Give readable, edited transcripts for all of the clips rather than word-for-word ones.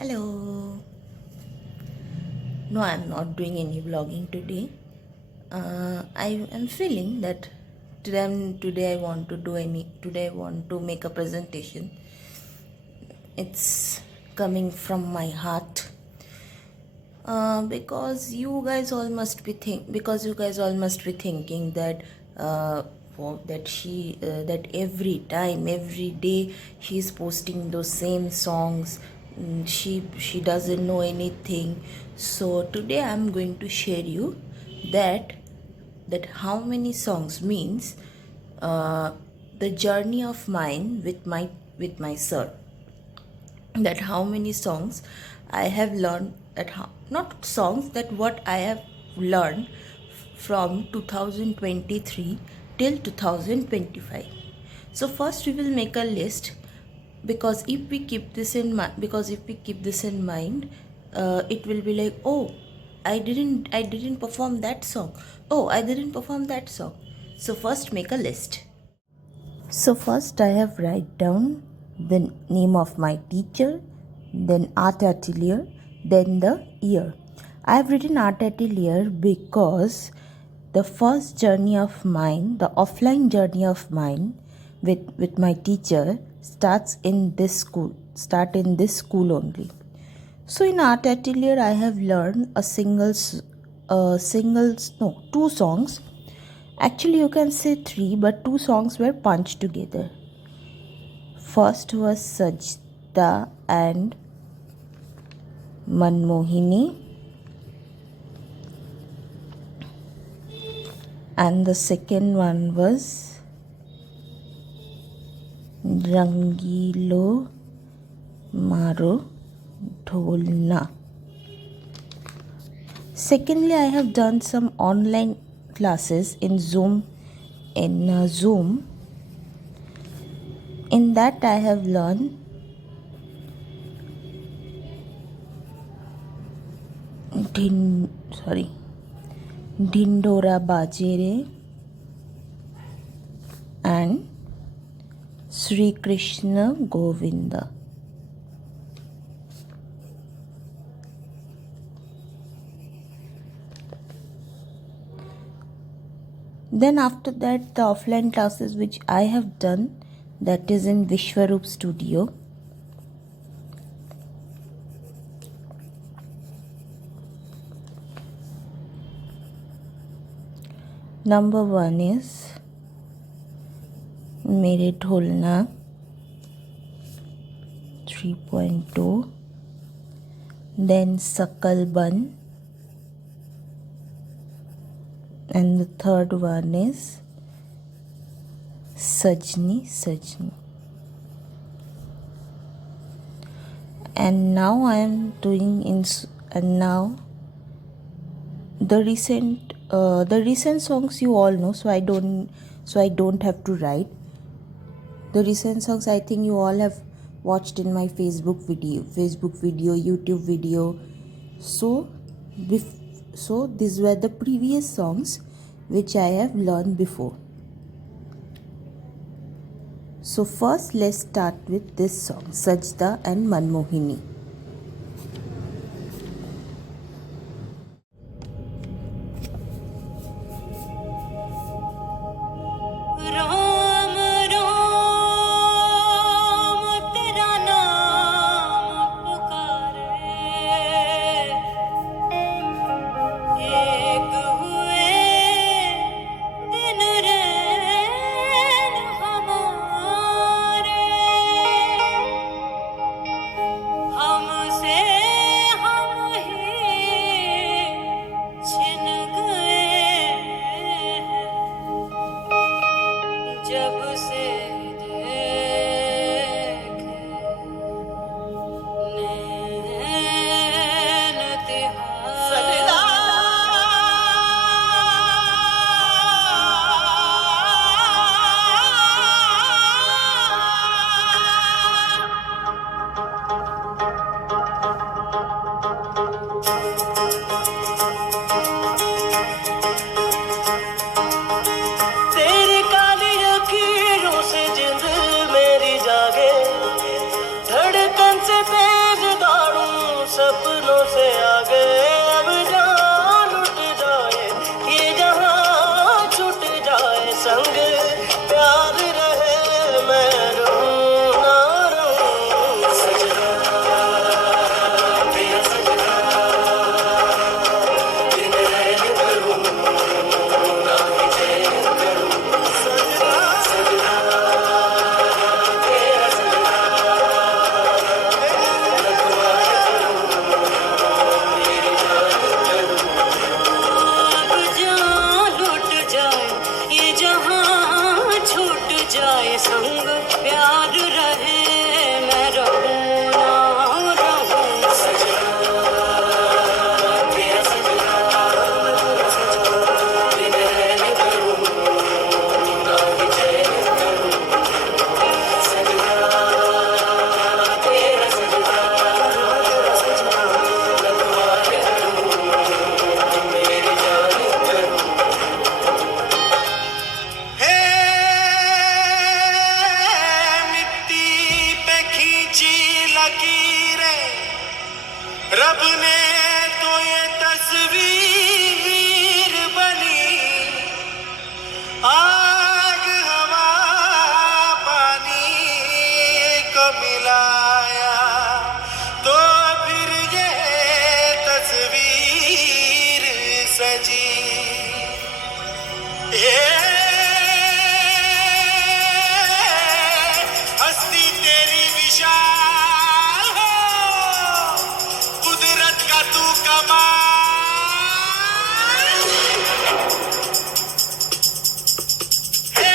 Hello. No, I'm not doing any vlogging today. I am feeling that today I want to do any. Today I want to make a presentation. It's coming from my heart. Because you guys all must be thinking that that every time, every day she's posting those same songs. She doesn't know anything. So today I'm going to share you that how many songs means uh, the journey of mine with my sir, that how many songs I have learned, not songs, that what I have learned from 2023 till 2025. So first we will make a list, because if we keep this in mind, it will be like, oh, I didn't perform that song. Oh, I didn't perform that song. So first make a list. So first I have write down the name of my teacher, then Art Atelier, then the year. I have written Art Atelier because the first journey of mine, the offline journey of mine with my teacher starts in this school, only. So in Art Atelier I have learned two songs. Actually, you can say three, but two songs were punched together. First was Sajda and Manmohini, and the second one was Rangilo Maro Dholna. Secondly, I have done some online classes in Zoom. In that, I have learned Dindora Bajere and Sri Krishna Govinda. Then after that, the offline classes which I have done, that is in Vishwaroop Studio. Number one is Mere Dholna 3.2, then Sakal Ban, and the third one is Sajni Sajni. And now I am doing and now the recent songs you all know, so I don't have to write. The recent songs I think you all have watched in my Facebook video, YouTube video. So these were the previous songs which I have learned before. So first let's start with this song, Sajda and Manmohini. जाए संग प्यार रहे मैं रहूं ना रहूं सजना तेरा सजना बिन रहने करूं ना ही चैन करूं सजना तेरा सजना लगवाए करूं मेरी जान करूं हे मिट्टी पे खींची लकीरें रब ने तो ये तस्वीर बनी आग हवा पानी को मिलाया तो फिर ये तस्वीर सजी ये हस्ती तेरी विशाल हो कुदरत का तू कमाल हे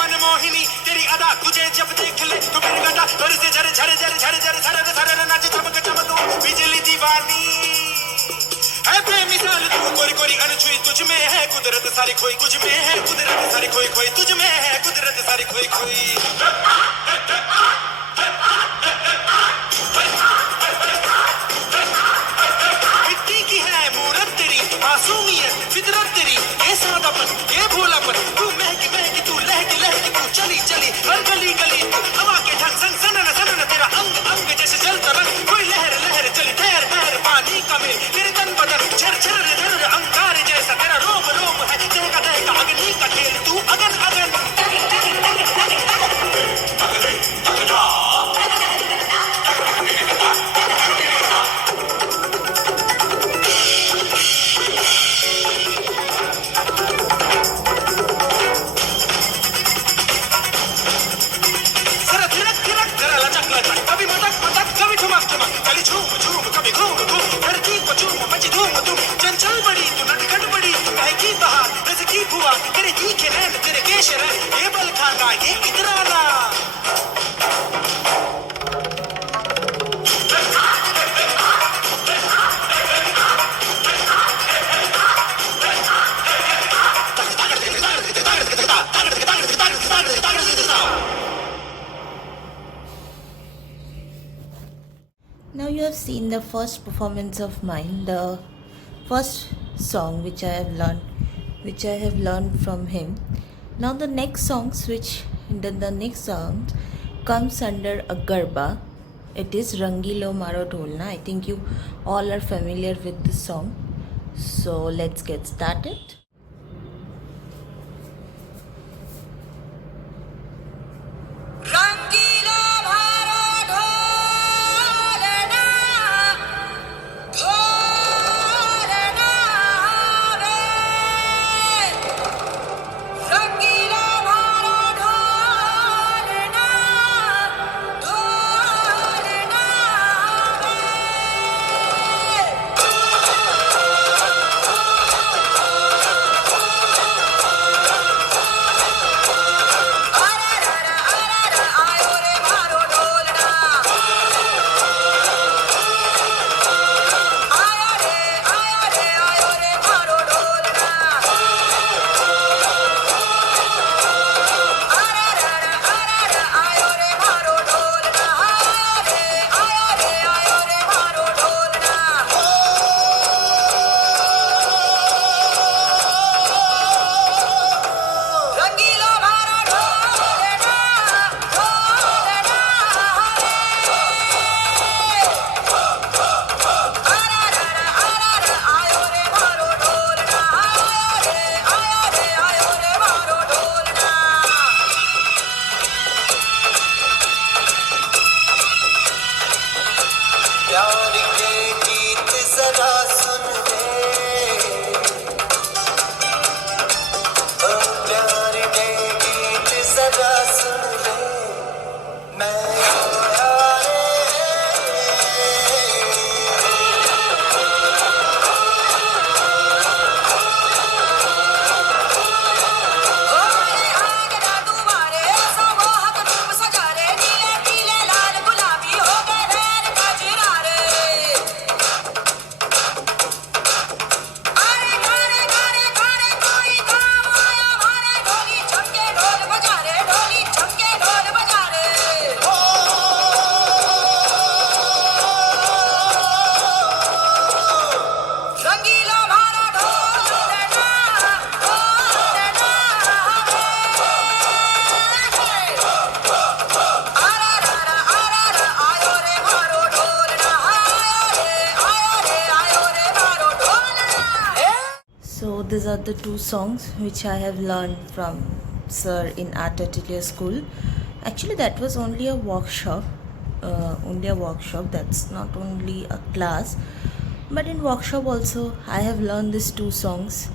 मनमोहिनी तेरी अदा तुझे जब देख ले तो फिर गदा और से झर झर झर झर झर झर झर नाच चमक चमक बिजली दीवानी है बेमिसाल तू कोरी कोरी अनछुई तुझ में है कुदरत सारी खोई कुछ में है कुदरत सारी खोई खोई तुझ में है कुदरत सारी खोई खोई मिट्टी की है मूरत तेरी मासूमियत फितरत तेरी ये सादापन ये भोलापन तू महकी महकी तू लहकी लहकी तू चली चली हर गली गली तू हवा के ढंग संग सनन सनन तेरा अंग अंग जैसे जलता रंग कोई लहर लहर चली ठहर ठहर पानी का मेल तेरे तन बदन झर झर झर अंगार जैसा तेरा रोम रोम है दहका दहका अग्नि का खेल तू अगन अगन जरा थिरक थिरक जरा लचक लचक कभी मटक मटक कभी ठुमक ठुमक कभी झूम झूम कभी घूम घूम धरती को झूम मची धूम धूम चंचल बड़ी तू नटखट बड़ी बहकी बहार रजकी हुआ तेरे तीखे नैन तेरे केश रैन ये बल खाना ये इतराना Now you have seen the first performance of mine, the first song which I have learned from him. Now the next songs the next song comes under a garba. It is Rangilo Maro Dholna. I think you all are familiar with this song. So let's get started. रंगीलो भारो ढोलना ढोलना रे रंगीलो भारो ढोलना ढोलना रे the two songs which I have learned from Sir in Art Atelier School. Actually, that was only a workshop. That's not only a class, but in workshop also I have learned these two songs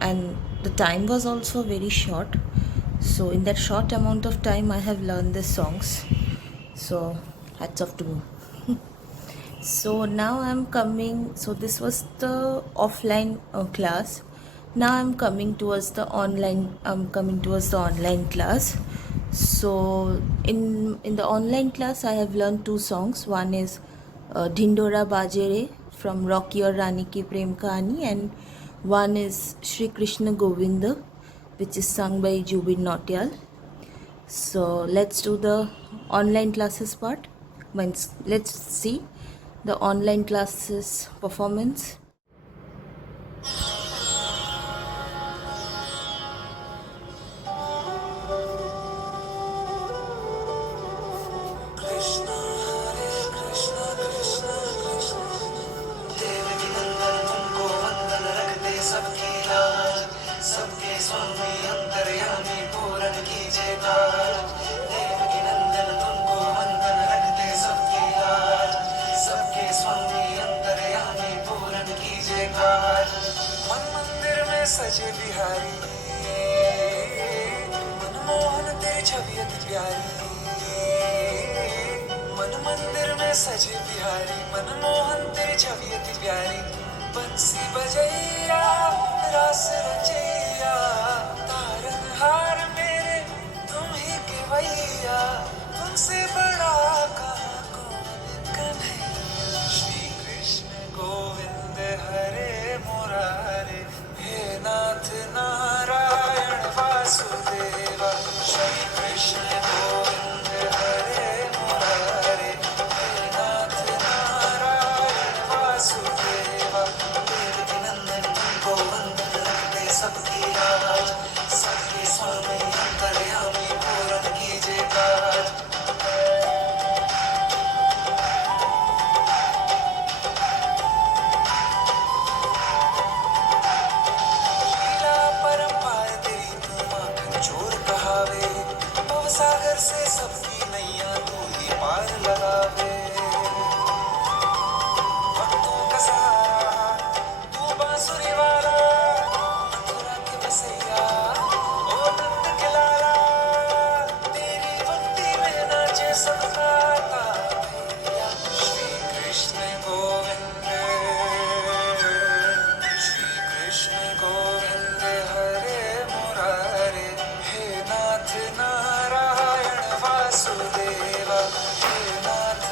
and the time was also very short. So in that short amount of time, I have learned these songs. So hats off to me. So now I'm coming. So this was the offline class. Now I'm coming towards the online. I'm coming towards the online class. So in the online class, I have learned two songs. One is Dhindora Bajere from Rocky Aur Rani Ki Prem Kahani, and one is Shri Krishna Govinda, which is sung by Jubin Nautiyal. So let's do the online classes part. Let's see the online classes performance. Krishna हरे कृष्णा कृष्णा कृष्णा देवकी नंदन तुमको वंदन रखते सबकी लाज सबके स्वामी अंतर्यामी पूरन कीजिए काज देवकी नंदन तुमको वंदन रखते सबकी लाज सबके स्वामी अंतर्यामी पूरन कीजिए काज मन मंदिर में सजे बिहारी मनमोहन तेरी छवि अति प्यारी मन मंदिर में सजे बिहारी मनमोहन तेरी छवि अति प्यारी बंसी बजैया रास रचैया तारन हार मेरे तुम ही के भैया तुमसे बड़ा कहाँ कौन कन्हैया श्री कृष्ण गोविंद हरे मुरारे हे नाथ नारायण वासुदेवा श्री कृष्ण गोविंद हरे मुरारे हे नाथ नारायण वासुदेवा देवकी नंदन तुमको वंदन रखते सबकी लाज सबके स्वामी अंतर्यामी पूरन कीजिए काज लीला परम्पार तेरी तू माखन चोर कहावे भव सागर से सबकी नैया तू ही पार लगावे भक्तों का सहारा तू बांसुरी वाला मथुरा के बसैया ओ नंद के लाला तेरी भक्ति में नाचे सबका भैया श्री कृष्ण गोविंद श्री कृष्ण गोविंद हरे मुरारे हे नाथ नारायण वासुदेवा हे नाथ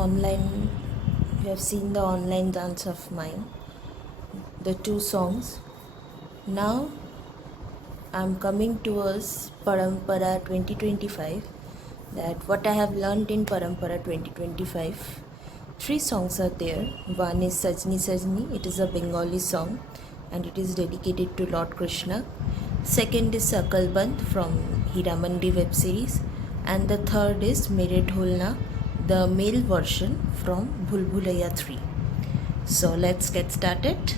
online, you have seen the online dance of mine, the two songs. Now I'm coming towards Parampara 2025, that what I have learned in Parampara 2025. Three songs are there. One is Sajni Sajni, it is a Bengali song and it is dedicated to Lord Krishna. Second is Sakalband from Hiramandi web series, and the third is Mere Dholna, the male version from Bhul Bhulaiya 3. So let's get started.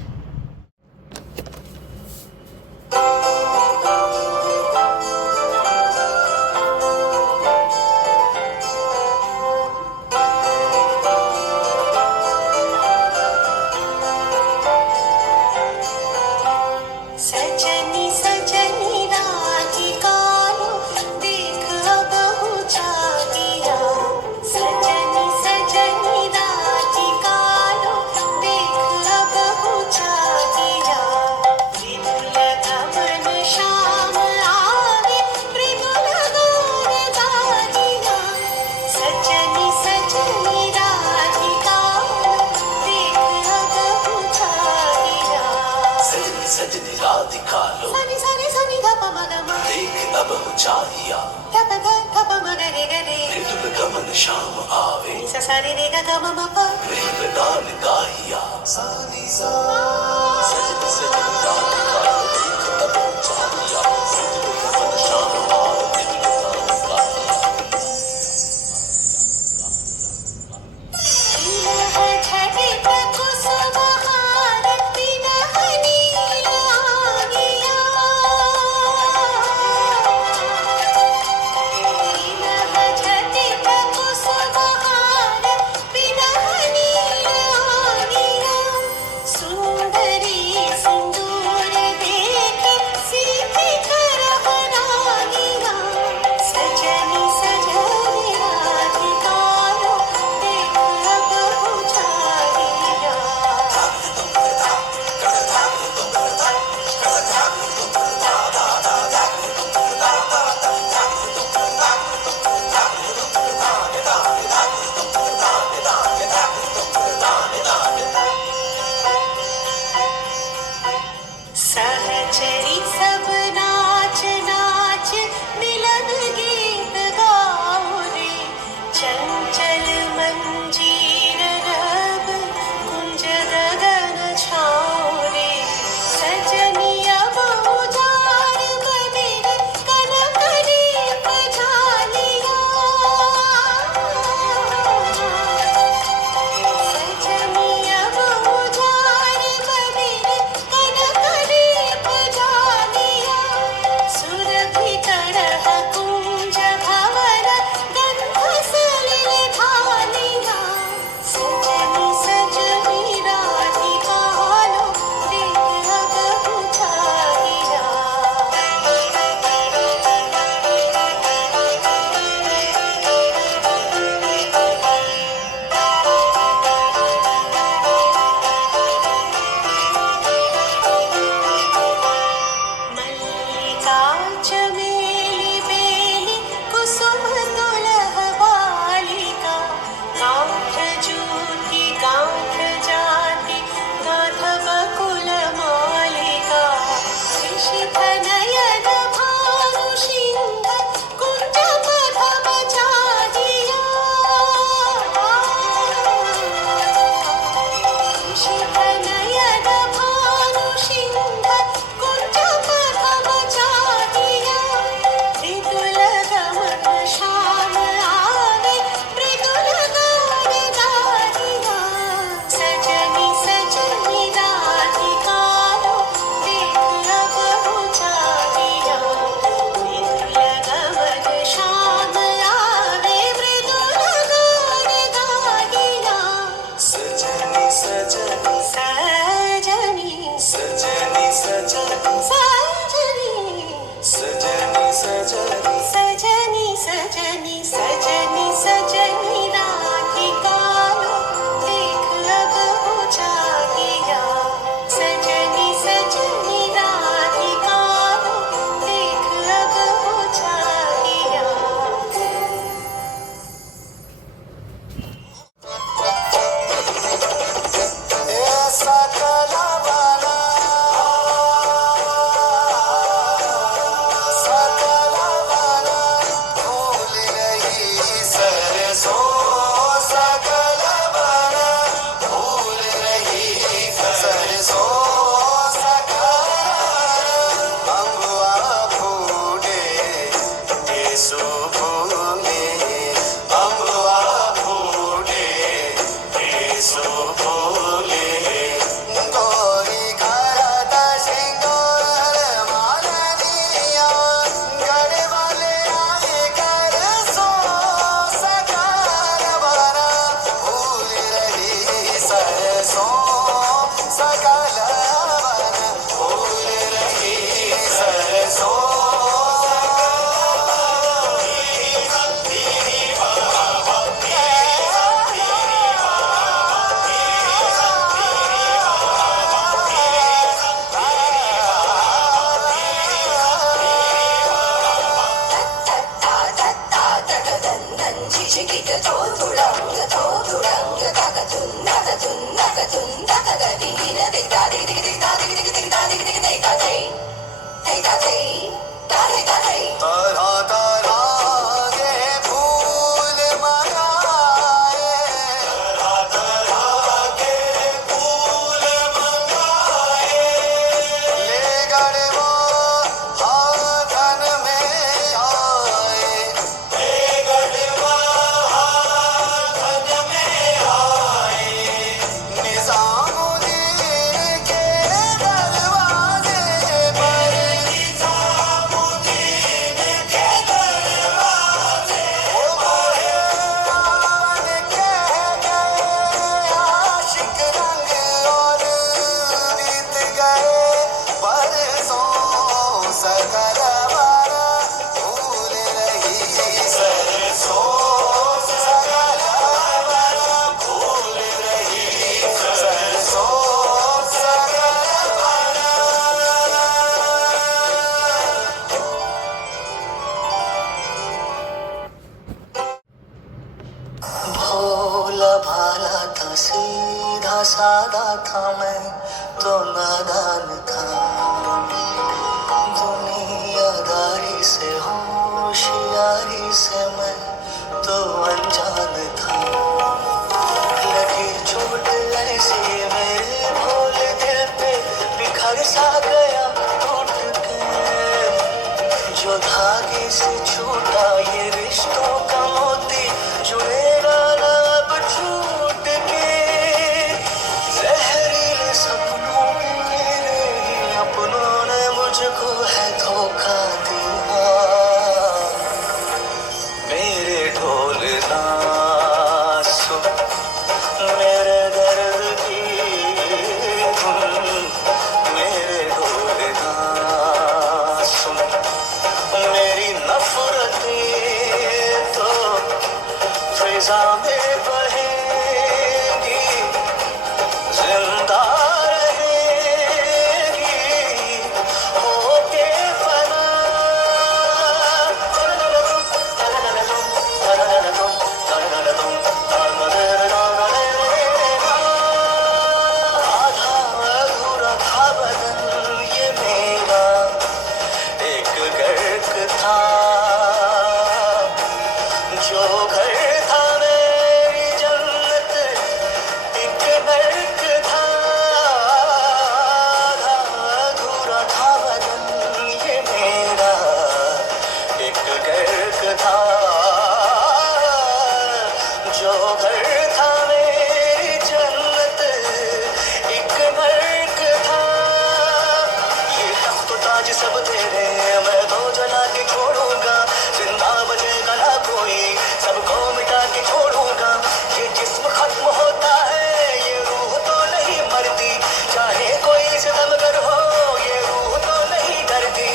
सजनी सजनी राधिका लो देख अब हो जागिया सजनी सजनी राधिका लो देख अब हो जागिया मृदुल गमन श्याम आवे मृदुल गौर गागिया सजनी सजनी राधिका लो देख अब हो जागिया सजनी सजनी राधिका लो सनी सनी सनी धप मगम देख अब हो चाहिया धप धप मगरे गरे मृदुल गमन श्याम आवे सा सारे रे ग म म प प्रेम गान गाहिया सजनी सजनी राधिका लो देख अब हो चाहिया मृदुल गमन श्याम आवे प्रेम गान गाहिया इलह झटित कुसुम हार तिलह नीलागिया इलह झटित कुसुम हार तिलह नीलागिया सुंदरी सिंदूर देख सीते करहनागिया सजनी सजनी राधिका लो देख अब हो जागिया सहचरी सब नाच नाच मिलन गीत गाओ रे चंचल मंजीर रब कुंज गगन छाओ रे सजनी अब उजाड़ बदिर कनकनी पझालिया सजनी अब उजाड़ बदिर कनकनी पझालिया तरह तरह के फूल मंगाए, तरह तरह के फूल मंगाए, ले गड़वा हाथन में आए, ले गड़वा हाथन में आए, निजामुद्दीन के दरवाजे पर, निजामुद्दीन के दरवाजे ओ मोहे आन कह गए आशिक रंग और बीत गए बरसों सकरवारा भूल रही सरसों सकरवारा भूल रही सरसों सकरवारा। भोला भाला था सीधा सादा था मैं तो नादान था, दुनियादारी से होशियारी से मैं तो अनजान था। लगी चोट ऐसी मेरे भोले दिल पे बिखर सा गया टूट के, जो धागे से छूटा ये रिश्तों का मोती जुड़ेगा ना अब छूट के। जहरीले सपनों में मेरे ही अपनों ने मुझको है धोखा दिया, मेरे ढोल ना सुन मेरे दर्द की धुन, मेरे ढोल ना सुन मेरी नफरतें तो फिजा में बहेगी, जिंदा रहेगी होके फना। आधा अधूरा था बदन ये मेरा, एक गर्क था जो घर था मेरी जन्नत, एक नर्क था। आधा अधूरा था बदन ये मेरा, एक गर्क था जो घर था मेरी जन्नत, एक नर्क था। ये तख्त ताज सब तेरे मैं तो जला के छोड़ूंगा, जिंदा बचेगा ना कोई सबको मिटा के छोड़ूंगा। ये जिस्म खत्म होता है ये रूह तो नहीं मरती, चाहे कोई सितमगर हो ये रूह तो नहीं डरती।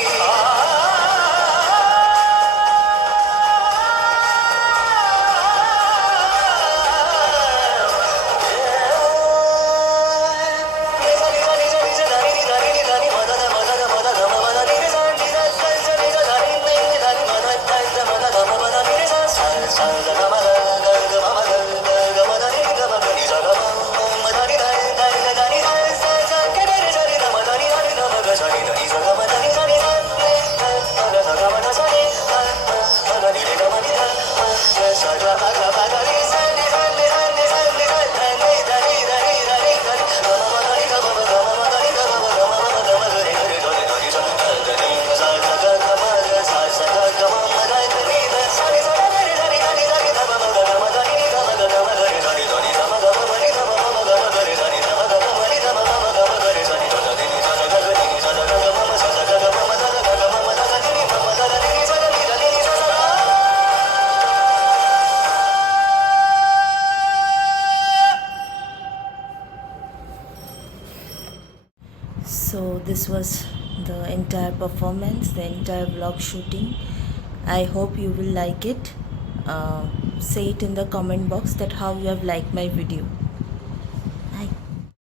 So this was the entire performance, the entire vlog shooting. I hope you will like it. Say it in the comment box that how you have liked my video.